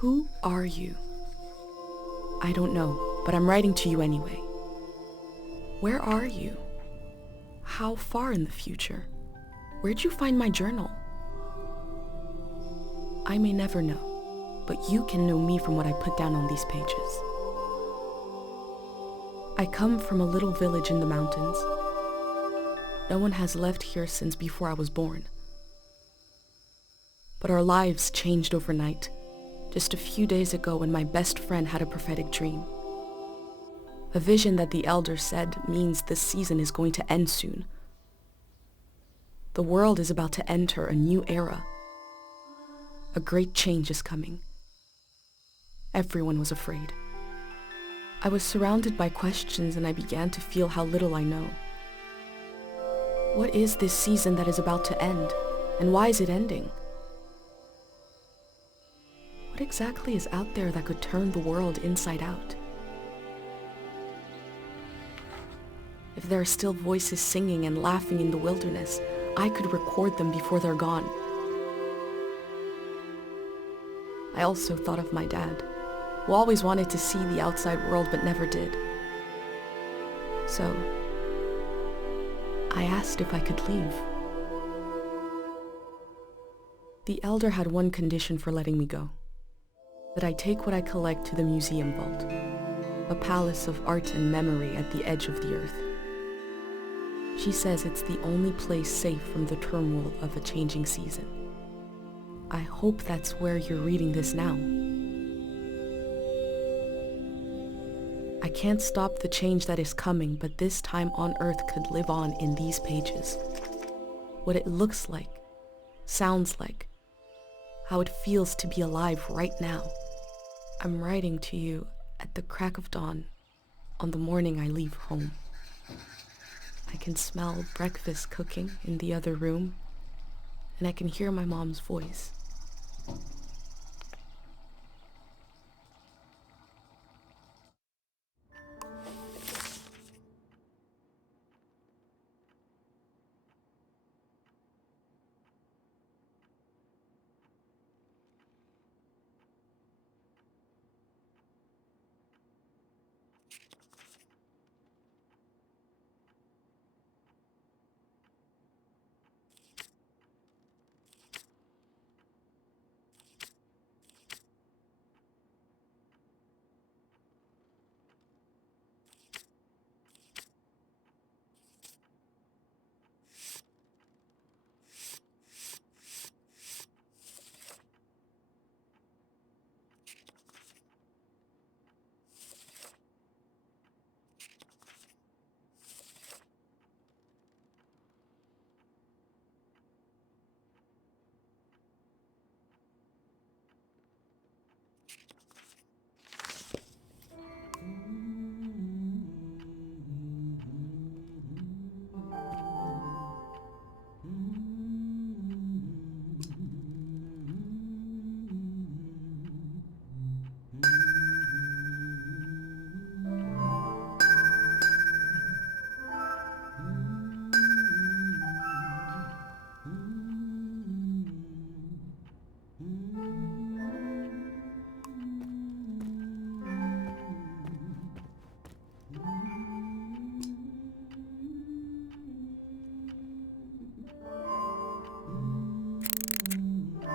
Who are you? I don't know, but I'm writing to you anyway. Where are you? How far in the future? Where'd you find my journal? I may never know, but you can know me from what I put down on these pages. I come from a little village in the mountains. No one has left here since before I was born. But our lives changed overnight, just a few days ago when my best friend had a prophetic dream. A vision that the elder said means this season is going to end soon. The world is about to enter a new era. A great change is coming. Everyone was afraid. I was surrounded by questions and I began to feel how little I know. What is this season that is about to end, and why is it ending? What exactly is out there that could turn the world inside out? If there are still voices singing and laughing in the wilderness, I could record them before they're gone. I also thought of my dad, who always wanted to see the outside world but never did. So, I asked if I could leave. The elder had one condition for letting me go: that I take what I collect to the museum vault, a palace of art and memory at the edge of the earth. She says it's the only place safe from the turmoil of a changing season. I hope that's where you're reading this now. I can't stop the change that is coming, but this time on Earth could live on in these pages. What it looks like, sounds like, how it feels to be alive right now. I'm writing to you at the crack of dawn on the morning I leave home. I can smell breakfast cooking in the other room, and I can hear my mom's voice.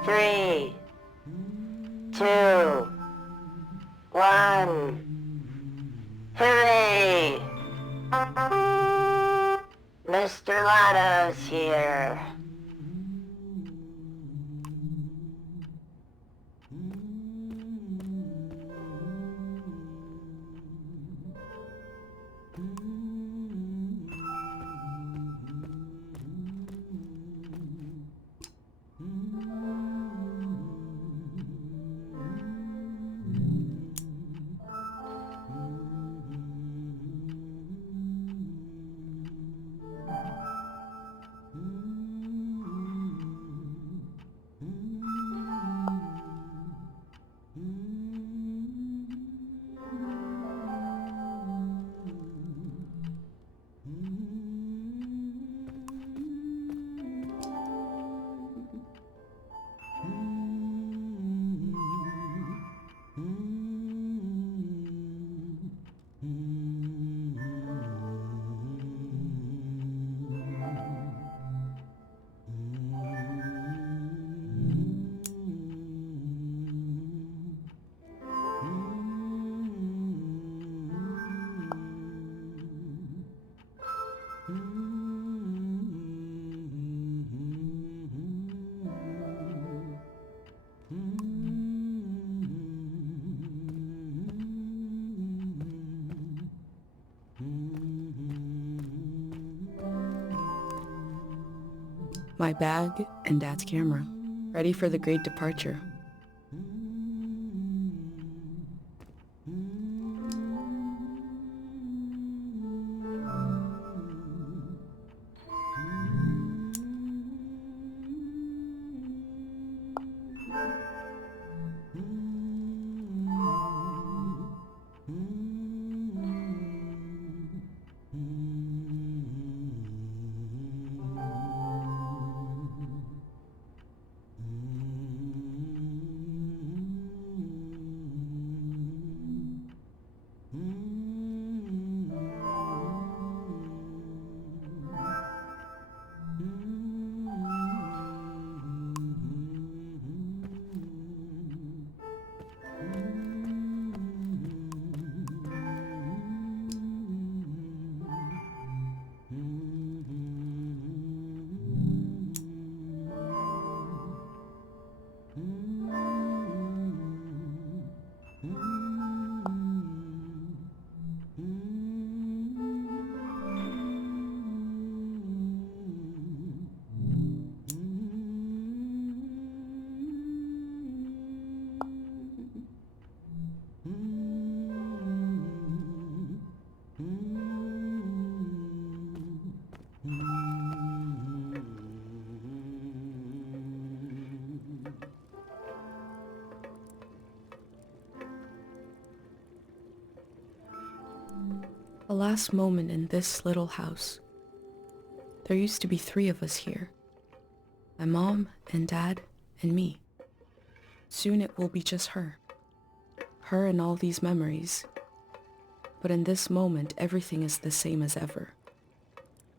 Three, two, one. Hooray! Mr. Lotto's here. my bag, and Dad's camera, ready for the great departure. The last moment in this little house. There used to be 3 of us here. My mom and Dad and me. Soon it will be just her. Her and all these memories. But in this moment, everything is the same as ever.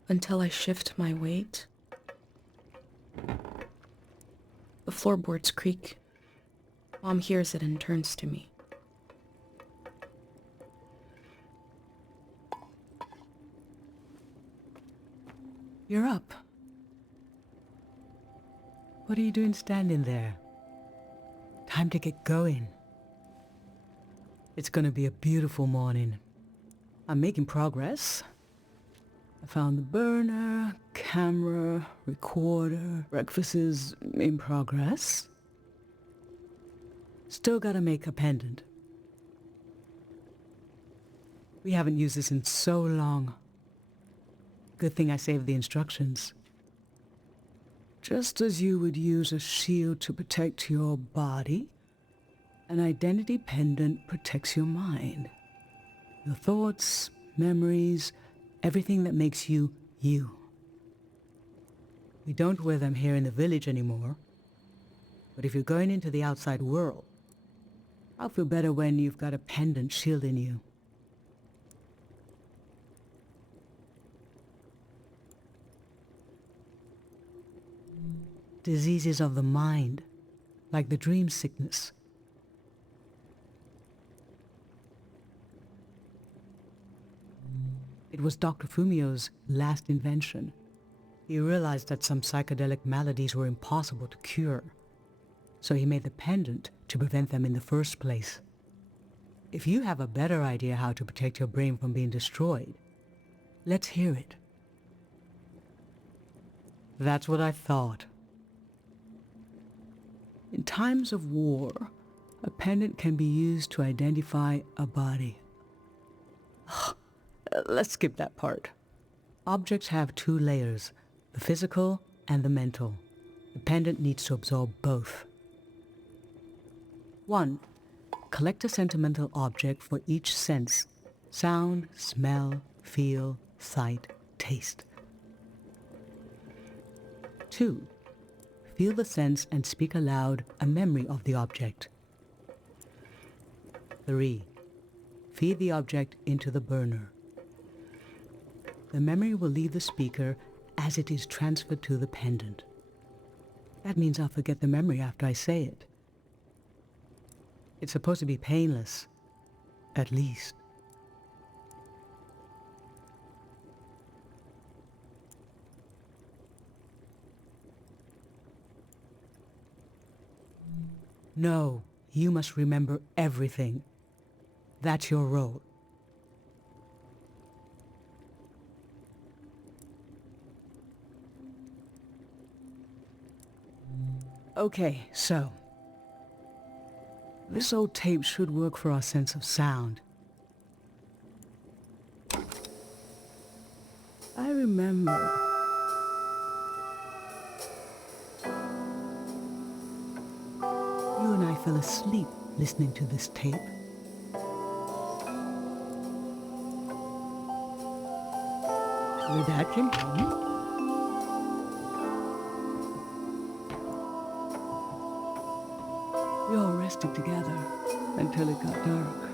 Until I shift my weight. The floorboards creak. Mom hears it and turns to me. You're up. What are you doing standing there? Time to get going. It's gonna be a beautiful morning. I'm making progress. I found the burner, camera, recorder. Breakfast is in progress. Still gotta make a pendant. We haven't used this in so long. Good thing I saved the instructions. Just as you would use a shield to protect your body, an identity pendant protects your mind. Your thoughts, memories, everything that makes you, you. We don't wear them here in the village anymore. But if you're going into the outside world, I'll feel better when you've got a pendant shielding you. Diseases of the mind, like the dream sickness. It was Dr. Fumio's last invention. He realized that some psychedelic maladies were impossible to cure, so he made the pendant to prevent them in the first place. If you have a better idea how to protect your brain from being destroyed, let's hear it. That's what I thought. In times of war, a pendant can be used to identify a body. Let's skip that part. Objects have 2 layers, the physical and the mental. The pendant needs to absorb both. 1. Collect a sentimental object for each sense: sound, smell, feel, sight, taste. 2. Feel the sense and speak aloud a memory of the object. 3. Feed the object into the burner. The memory will leave the speaker as it is transferred to the pendant. That means I'll forget the memory after I say it. It's supposed to be painless, at least. No, you must remember everything. That's your role. Okay, so this old tape should work for our sense of sound. I remember. You and I fell asleep listening to this tape. Your dad came home. We all rested together until it got dark.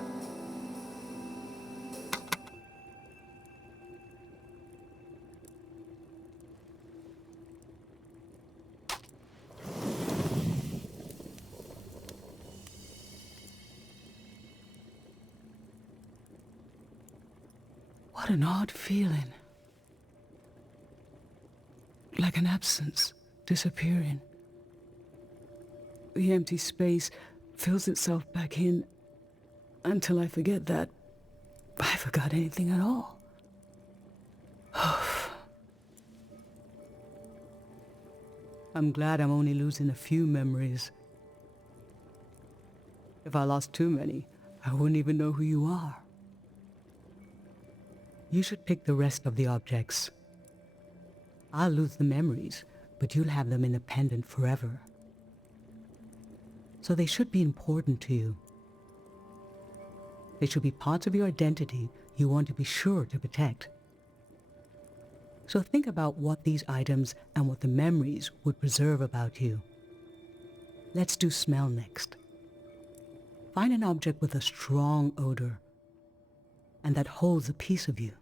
What an odd feeling. Like an absence, disappearing. The empty space fills itself back in until I forget that I forgot anything at all. I'm glad I'm only losing a few memories. If I lost too many, I wouldn't even know who you are. You should pick the rest of the objects. I'll lose the memories, but you'll have them independent forever. So they should be important to you. They should be parts of your identity you want to be sure to protect. So think about what these items and what the memories would preserve about you. Let's do smell next. Find an object with a strong odor and that holds a piece of you.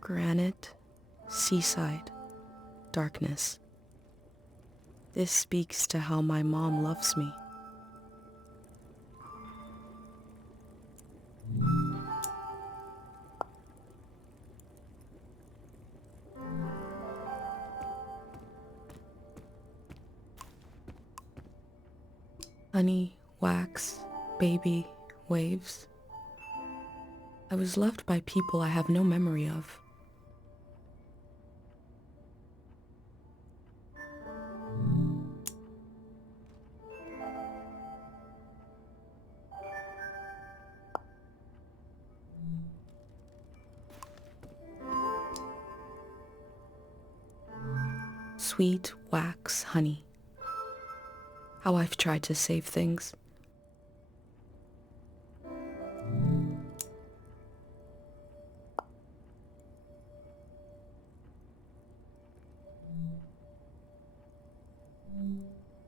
Granite, seaside, darkness. This speaks to how my mom loves me. Honey, wax, baby, waves. I was loved by people I have no memory of. Sweet wax, honey. How I've tried to save things.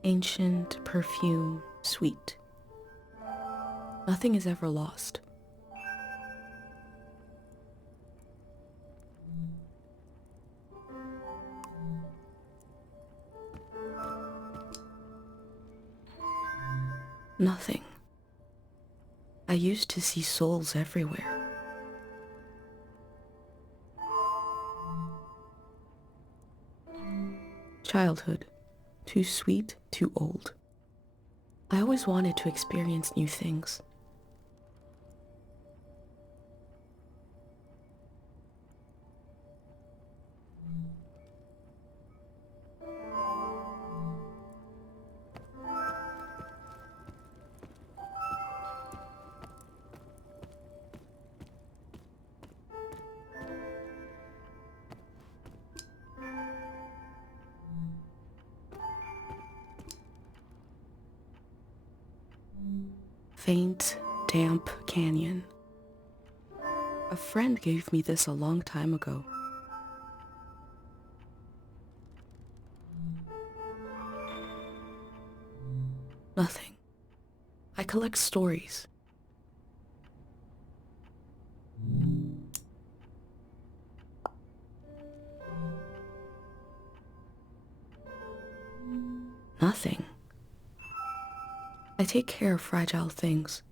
Ancient perfume, sweet. Nothing is ever lost. Nothing. I used to see souls everywhere. Childhood. Too sweet, too old. I always wanted to experience new things. Faint, damp canyon. A friend gave me this a long time ago. Nothing. I collect stories. Nothing. I take care of fragile things.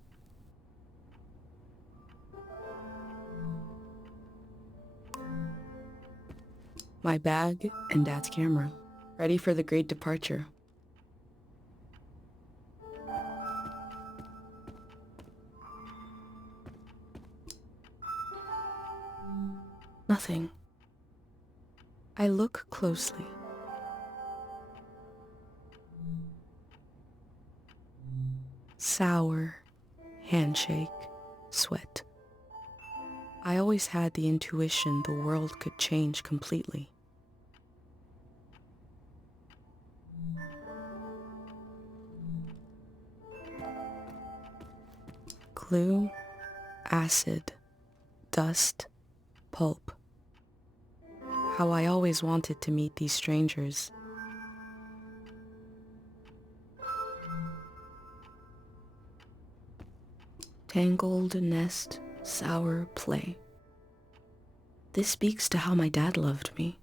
My bag and Dad's camera, ready for the great departure. Nothing. I look closely. Sour, handshake, sweat. I always had the intuition the world could change completely. Glue, acid, dust, pulp. How I always wanted to meet these strangers. Tangled nest, sour play. This speaks to how my dad loved me.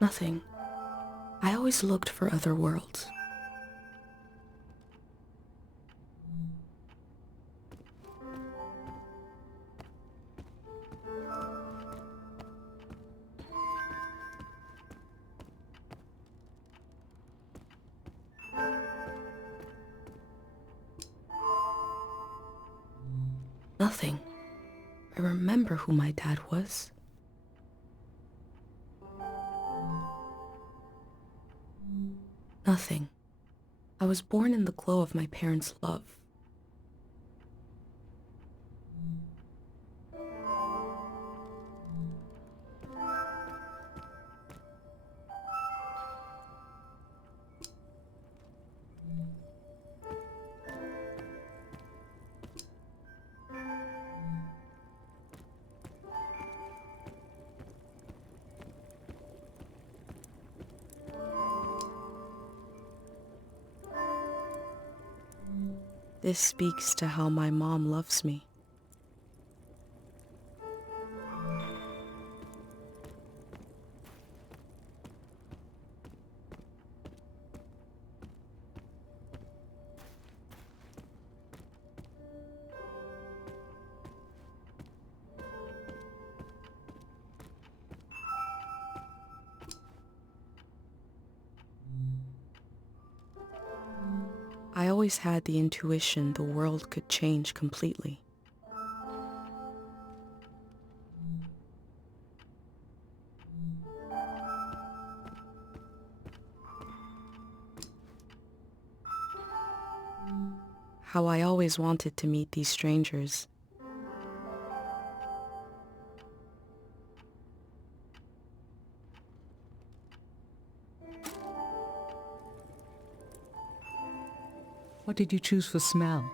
Nothing. I always looked for other worlds. Nothing. I remember who my dad was. Nothing. I was born in the glow of my parents' love. This speaks to how my mom loves me. I always had the intuition the world could change completely. How I always wanted to meet these strangers. What did you choose for smell?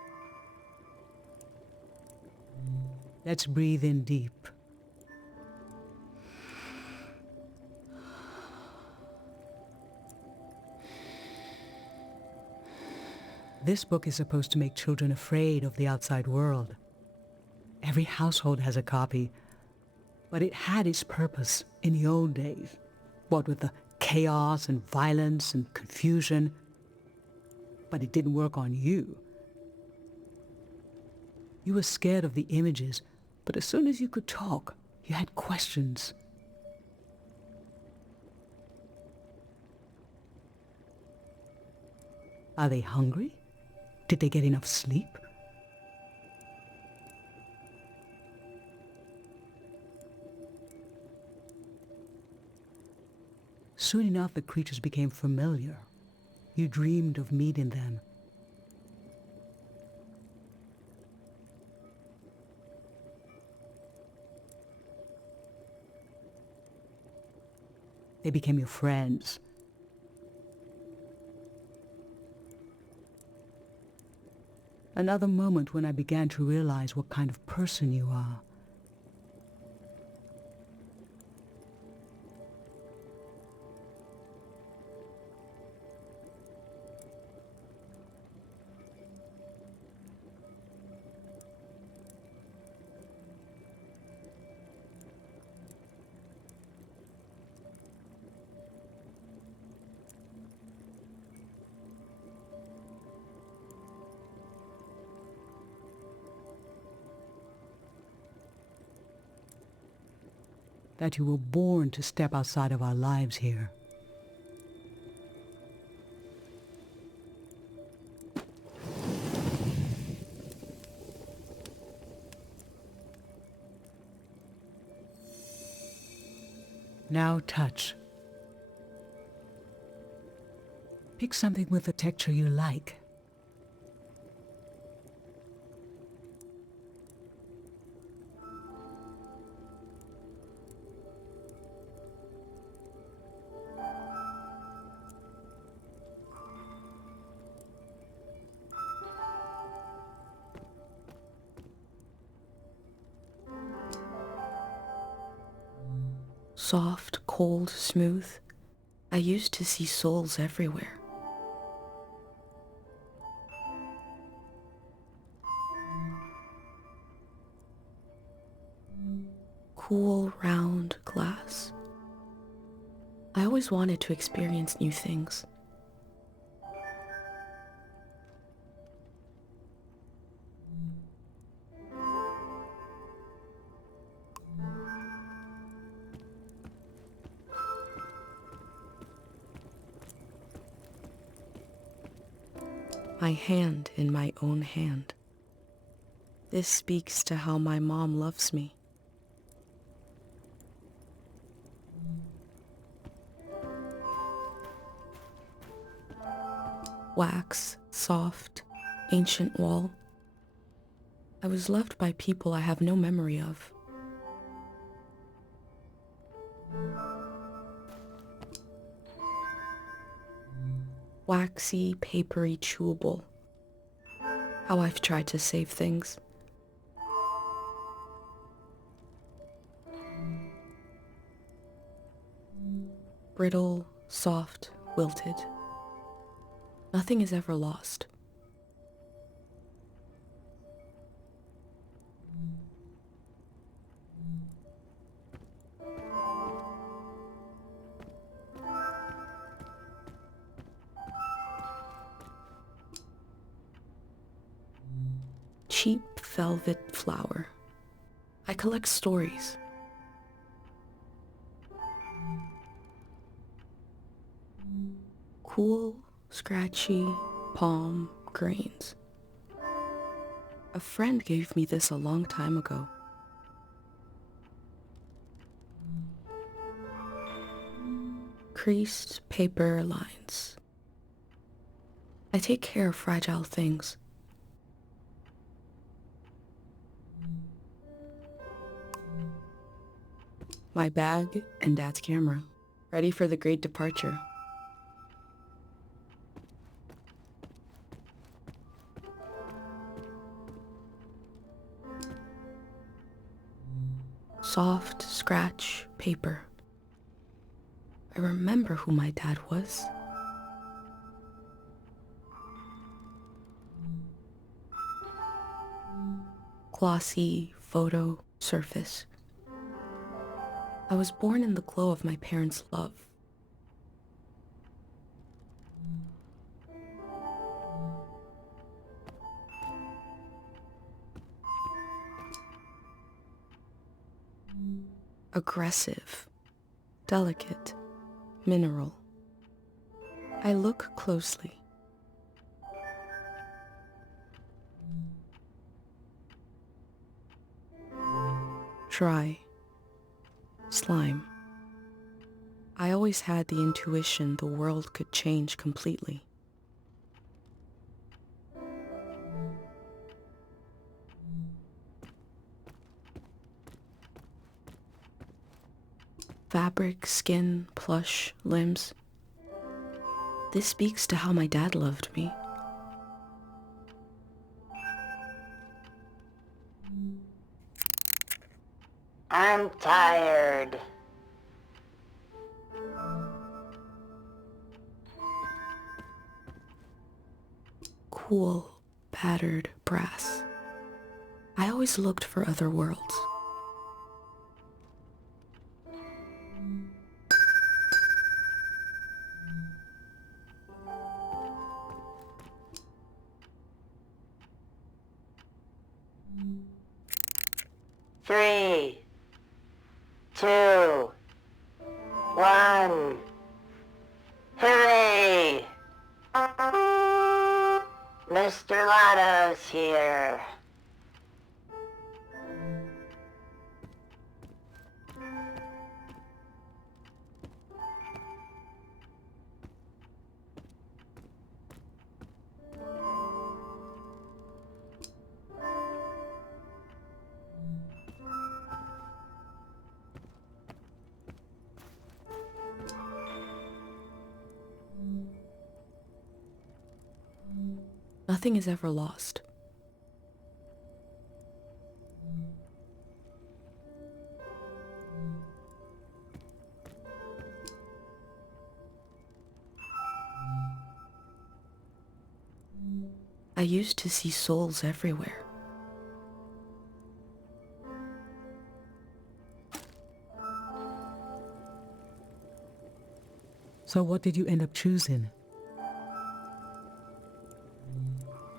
Let's breathe in deep. This book is supposed to make children afraid of the outside world. Every household has a copy, but it had its purpose in the old days. What with the chaos and violence and confusion. But it didn't work on you. You were scared of the images, but as soon as you could talk, you had questions. Are they hungry? Did they get enough sleep? Soon enough, the creatures became familiar. You dreamed of meeting them. They became your friends. Another moment when I began to realize what kind of person you are. That you were born to step outside of our lives here. Now touch. Pick something with a texture you like. Soft, cold, smooth. I used to see souls everywhere. Cool, round glass. I always wanted to experience new things. My hand in my own hand. This speaks to how my mom loves me. Wax, soft, ancient wall. I was loved by people I have no memory of. Waxy, papery, chewable. How I've tried to save things. Brittle, soft, wilted. Nothing is ever lost. Cheap velvet flower. I collect stories. Cool, scratchy palm grains. A friend gave me this a long time ago. Creased paper lines. I take care of fragile things. My bag and Dad's camera, ready for the great departure. Soft scratch paper. I remember who my dad was. Glossy photo surface. I was born in the glow of my parents' love. Aggressive, delicate, mineral. I look closely. Dry. Slime. I always had the intuition the world could change completely. Fabric, skin, plush, limbs. This speaks to how my dad loved me. I'm tired. Cool, battered brass. I always looked for other worlds. Three, two, one. Hooray! Mr. Lotto's here. Nothing is ever lost. I used to see souls everywhere. So what did you end up choosing?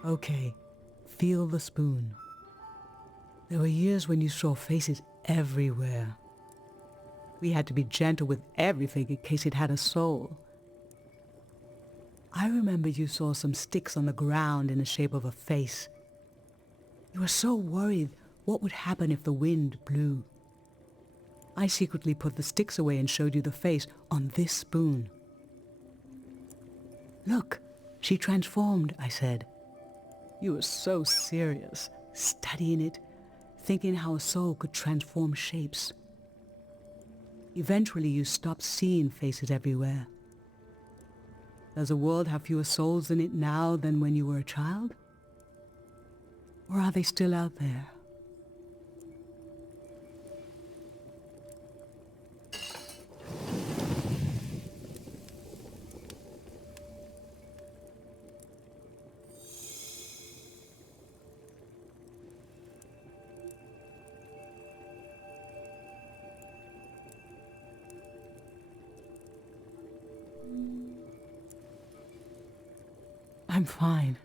Okay, feel the spoon. There were years when you saw faces everywhere. We had to be gentle with everything in case it had a soul. I remember you saw some sticks on the ground in the shape of a face. You were so worried what would happen if the wind blew. I secretly put the sticks away and showed you the face on this spoon. Look, she transformed, I said. You were so serious, studying it, thinking how a soul could transform shapes. Eventually you stopped seeing faces everywhere. Does the world have fewer souls in it now than when you were a child? Or are they still out there? I'm fine.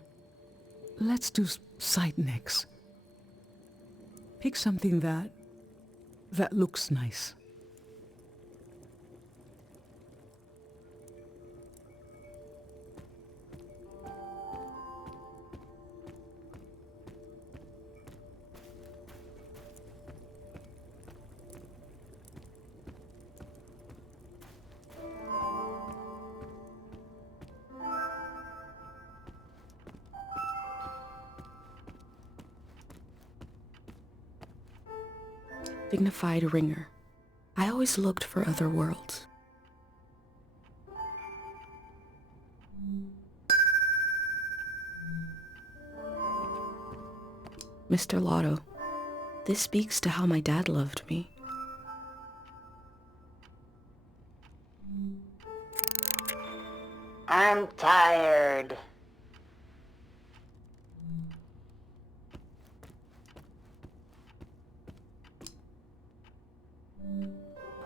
Let's do sight next. Pick something that looks nice. Dignified ringer. I always looked for other worlds. Mr. Lotto, this speaks to how my dad loved me. I'm tired.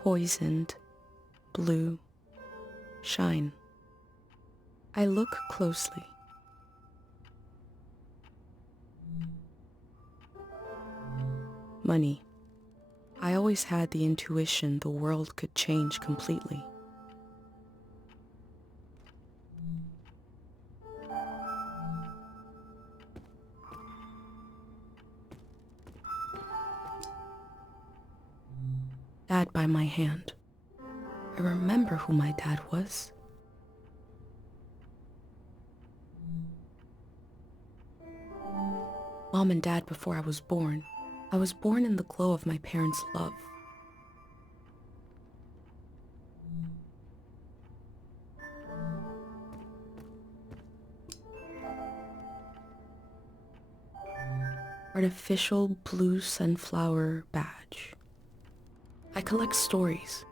Poisoned, blue, shine. I look closely. Money. I always had the intuition the world could change completely. Dad by my hand. I remember who my dad was. Mom and Dad before I was born. I was born in the glow of my parents' love. Artificial blue sunflower badge. I collect stories.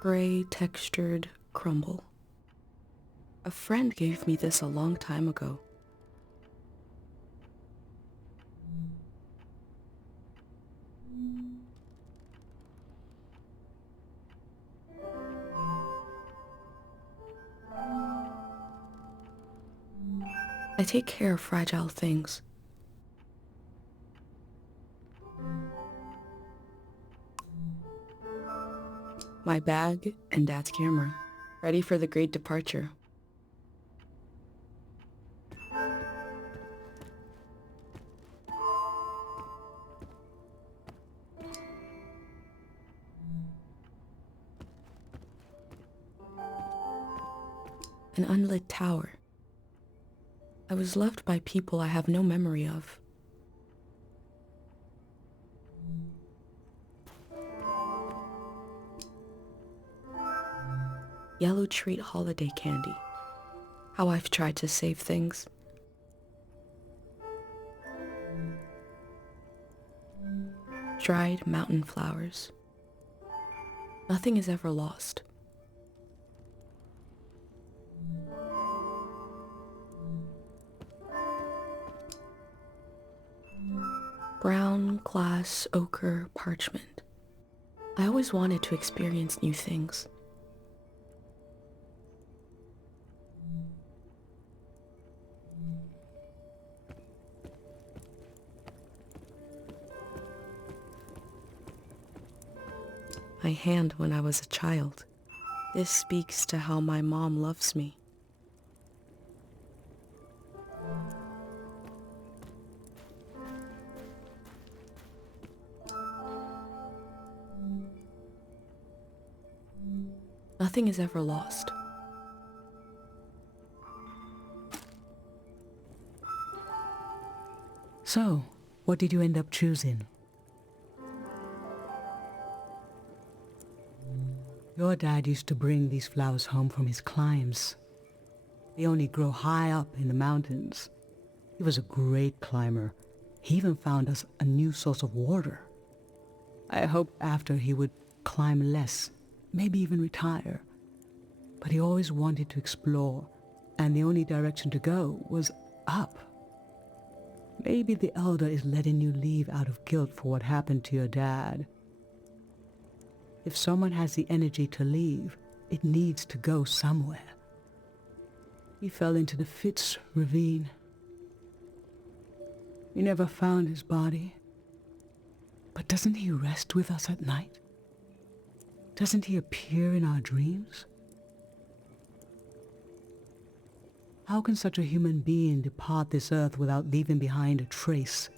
Gray textured crumble. A friend gave me this a long time ago. I take care of fragile things. My bag and Dad's camera, ready for the great departure. An unlit tower. I was loved by people I have no memory of. Yellow Treat holiday candy. How I've tried to save things. Dried mountain flowers. Nothing is ever lost. Brown, glass, ochre, parchment. I always wanted to experience new things. My hand when I was a child. This speaks to how my mom loves me. Nothing is ever lost. So, what did you end up choosing? Your dad used to bring these flowers home from his climbs. They only grow high up in the mountains. He was a great climber. He even found us a new source of water. I hoped after he would climb less, maybe even retire. But he always wanted to explore, and the only direction to go was up. Maybe the Elder is letting you leave out of guilt for what happened to your dad. If someone has the energy to leave, it needs to go somewhere. He fell into the Fitz ravine. We never found his body. But doesn't he rest with us at night? Doesn't he appear in our dreams? How can such a human being depart this earth without leaving behind a trace?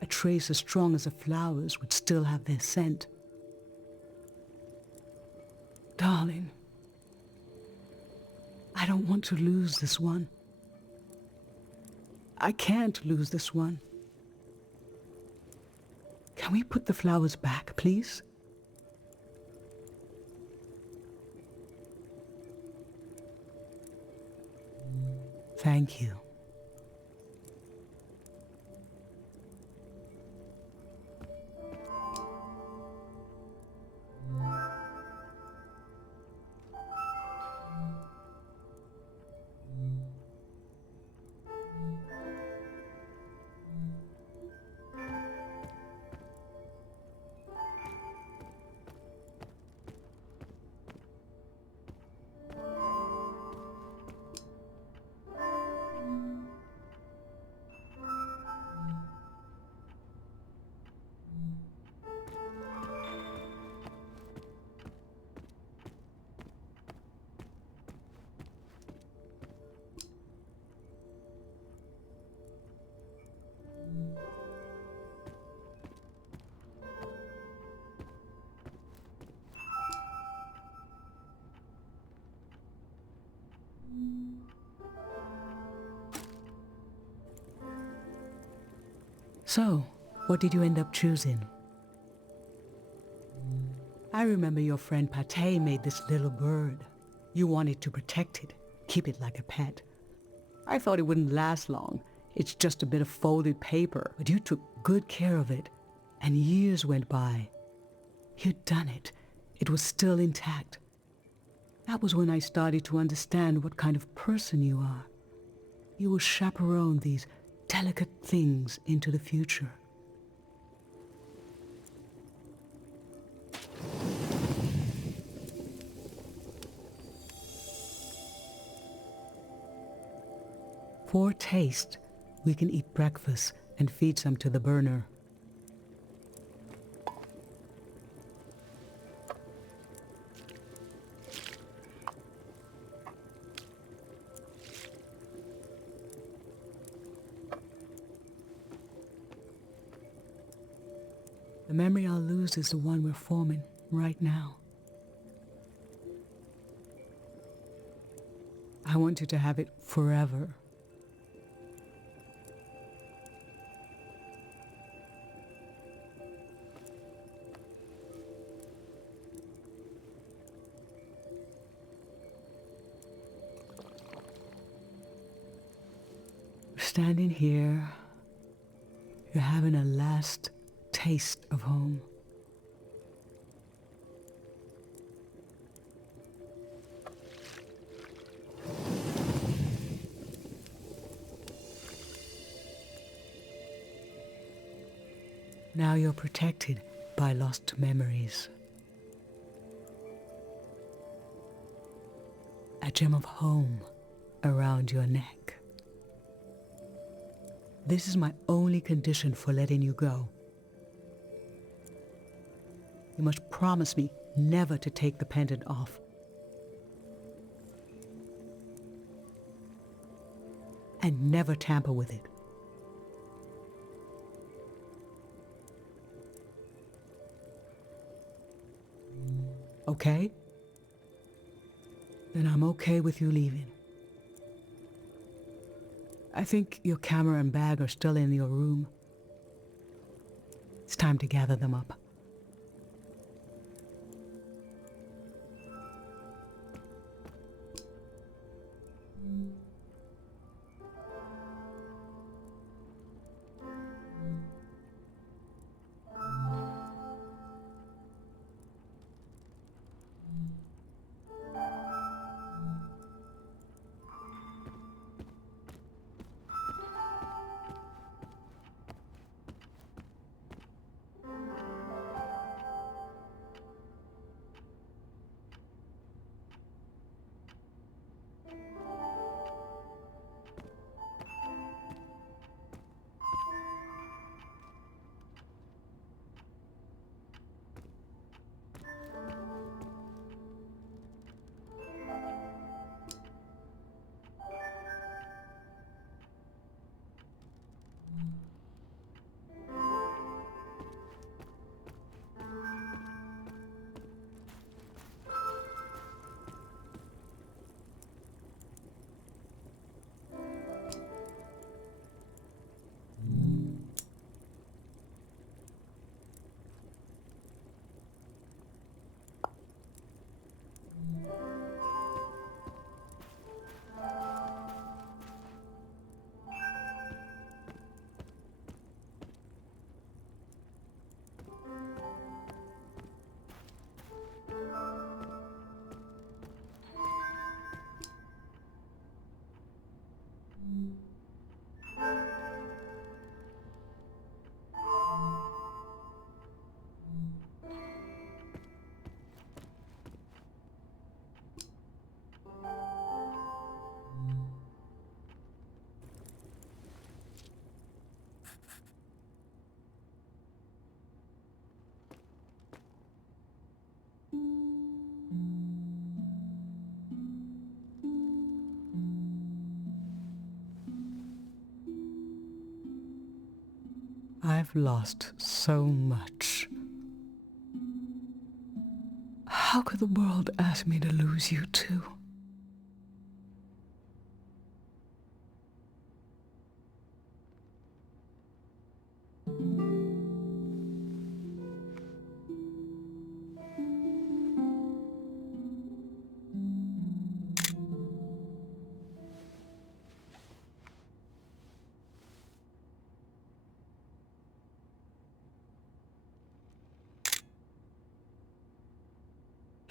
A trace as strong as the flowers would still have their scent. Darling, I don't want to lose this one. I can't lose this one. Can we put the flowers back, please? Thank you. So, what did you end up choosing? I remember your friend Pate made this little bird. You wanted to protect it, keep it like a pet. I thought it wouldn't last long. It's just a bit of folded paper, but you took good care of it, and years went by. You'd done it. It was still intact. That was when I started to understand what kind of person you are. You will chaperone these delicate things into the future. For taste, we can eat breakfast and feed some to the burner. The memory I'll lose is the one we're forming right now. I want you to have it forever. standing here, you're having a last taste of home. Now you're protected by lost memories. A gem of home around your neck. This is my only condition for letting you go. You must promise me never to take the pendant off. And never tamper with it. Okay? Then I'm okay with you leaving. I think your camera and bag are still in your room. It's time to gather them up. I've lost so much. How could the world ask me to lose you too?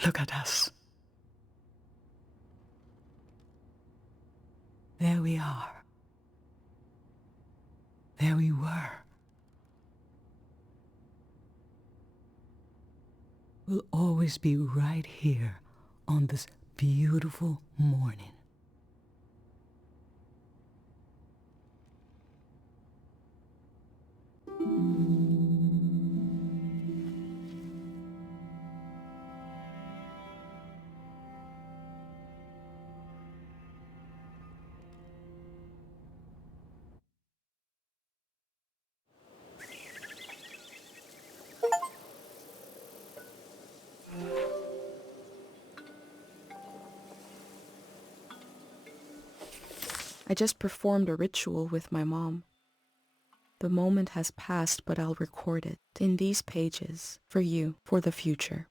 Look at us. There we are. There we were. We'll always be right here on this beautiful morning. I just performed a ritual with my mom. The moment has passed, but I'll record it in these pages for you, for the future.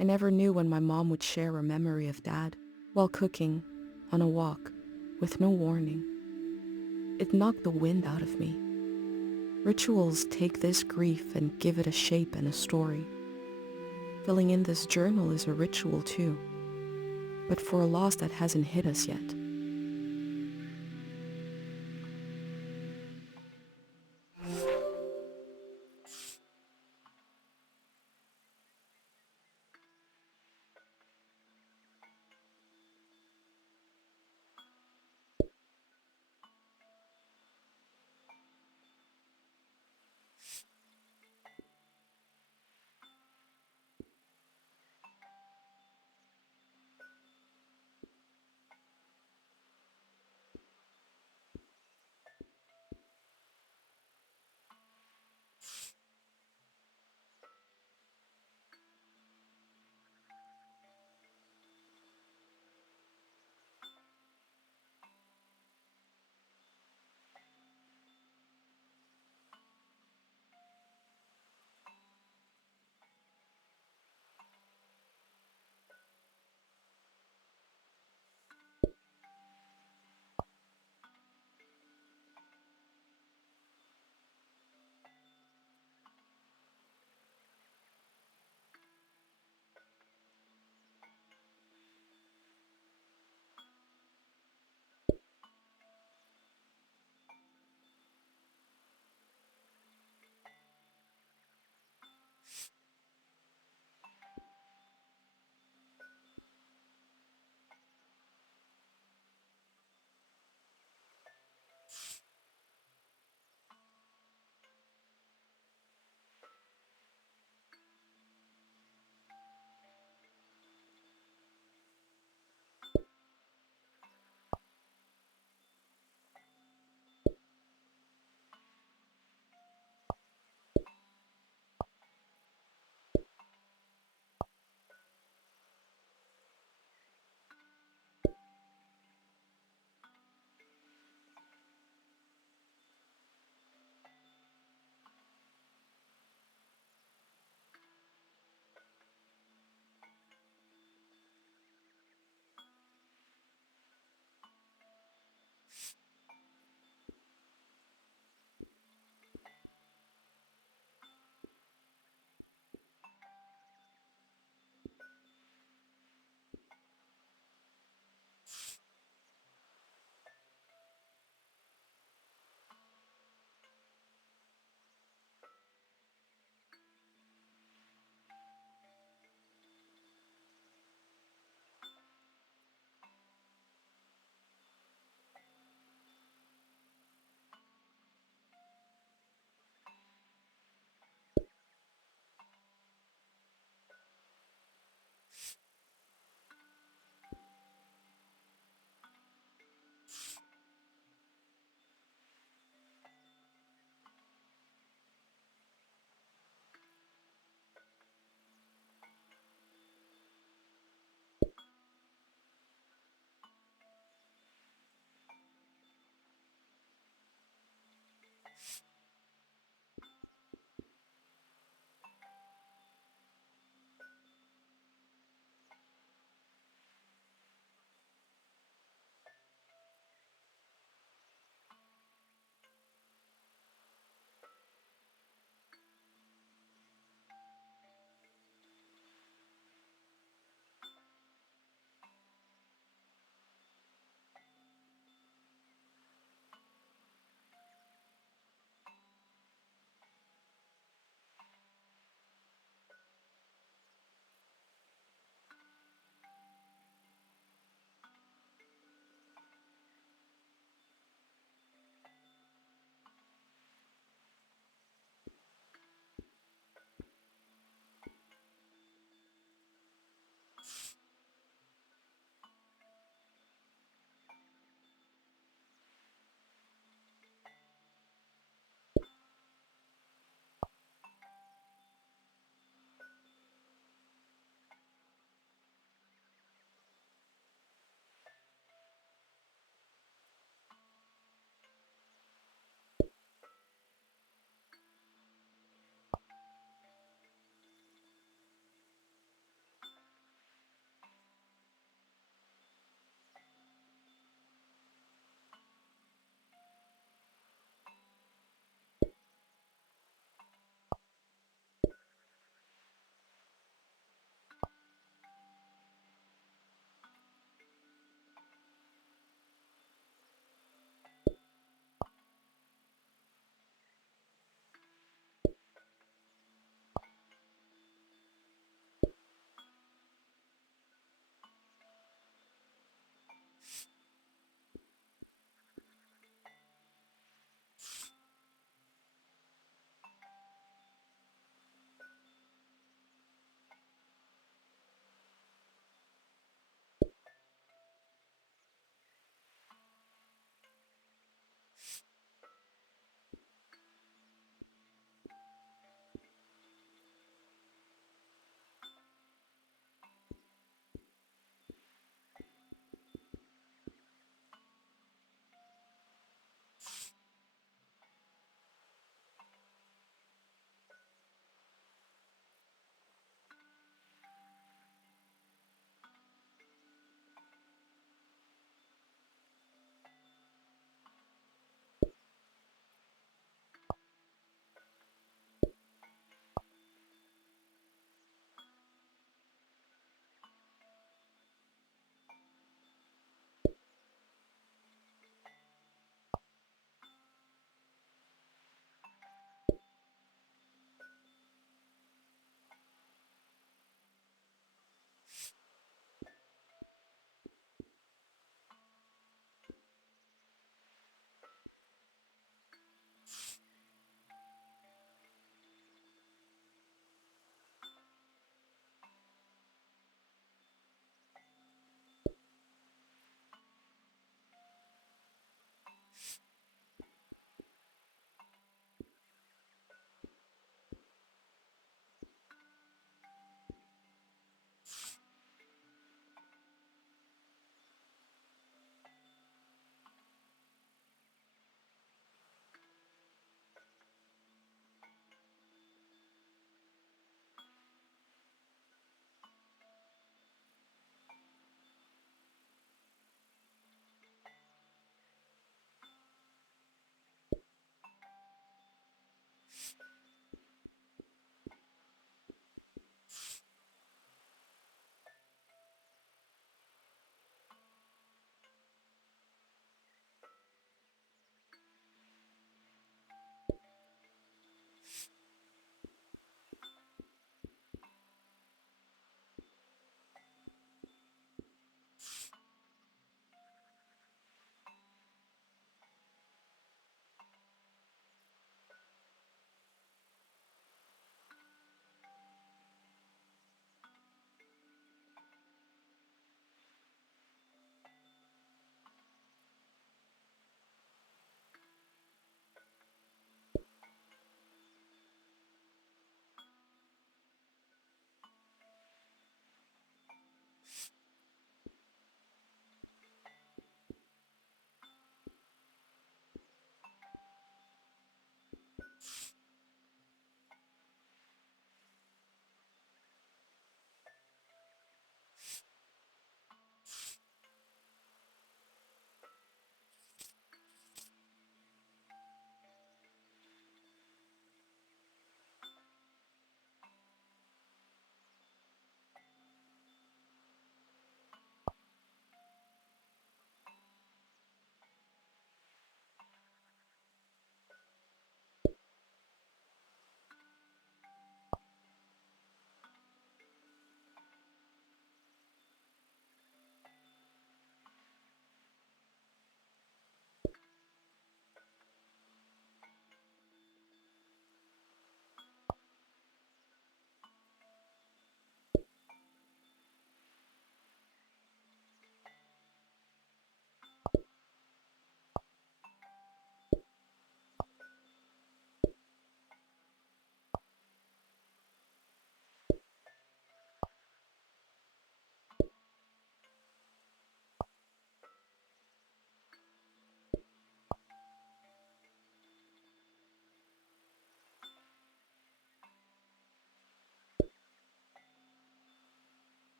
I never knew when my mom would share a memory of Dad while cooking, on a walk, with no warning. It knocked the wind out of me. Rituals take this grief and give it a shape and a story. Filling in this journal is a ritual too, but for a loss that hasn't hit us yet.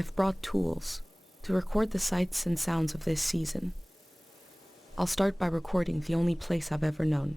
I've brought tools to record the sights and sounds of this season. I'll start by recording the only place I've ever known,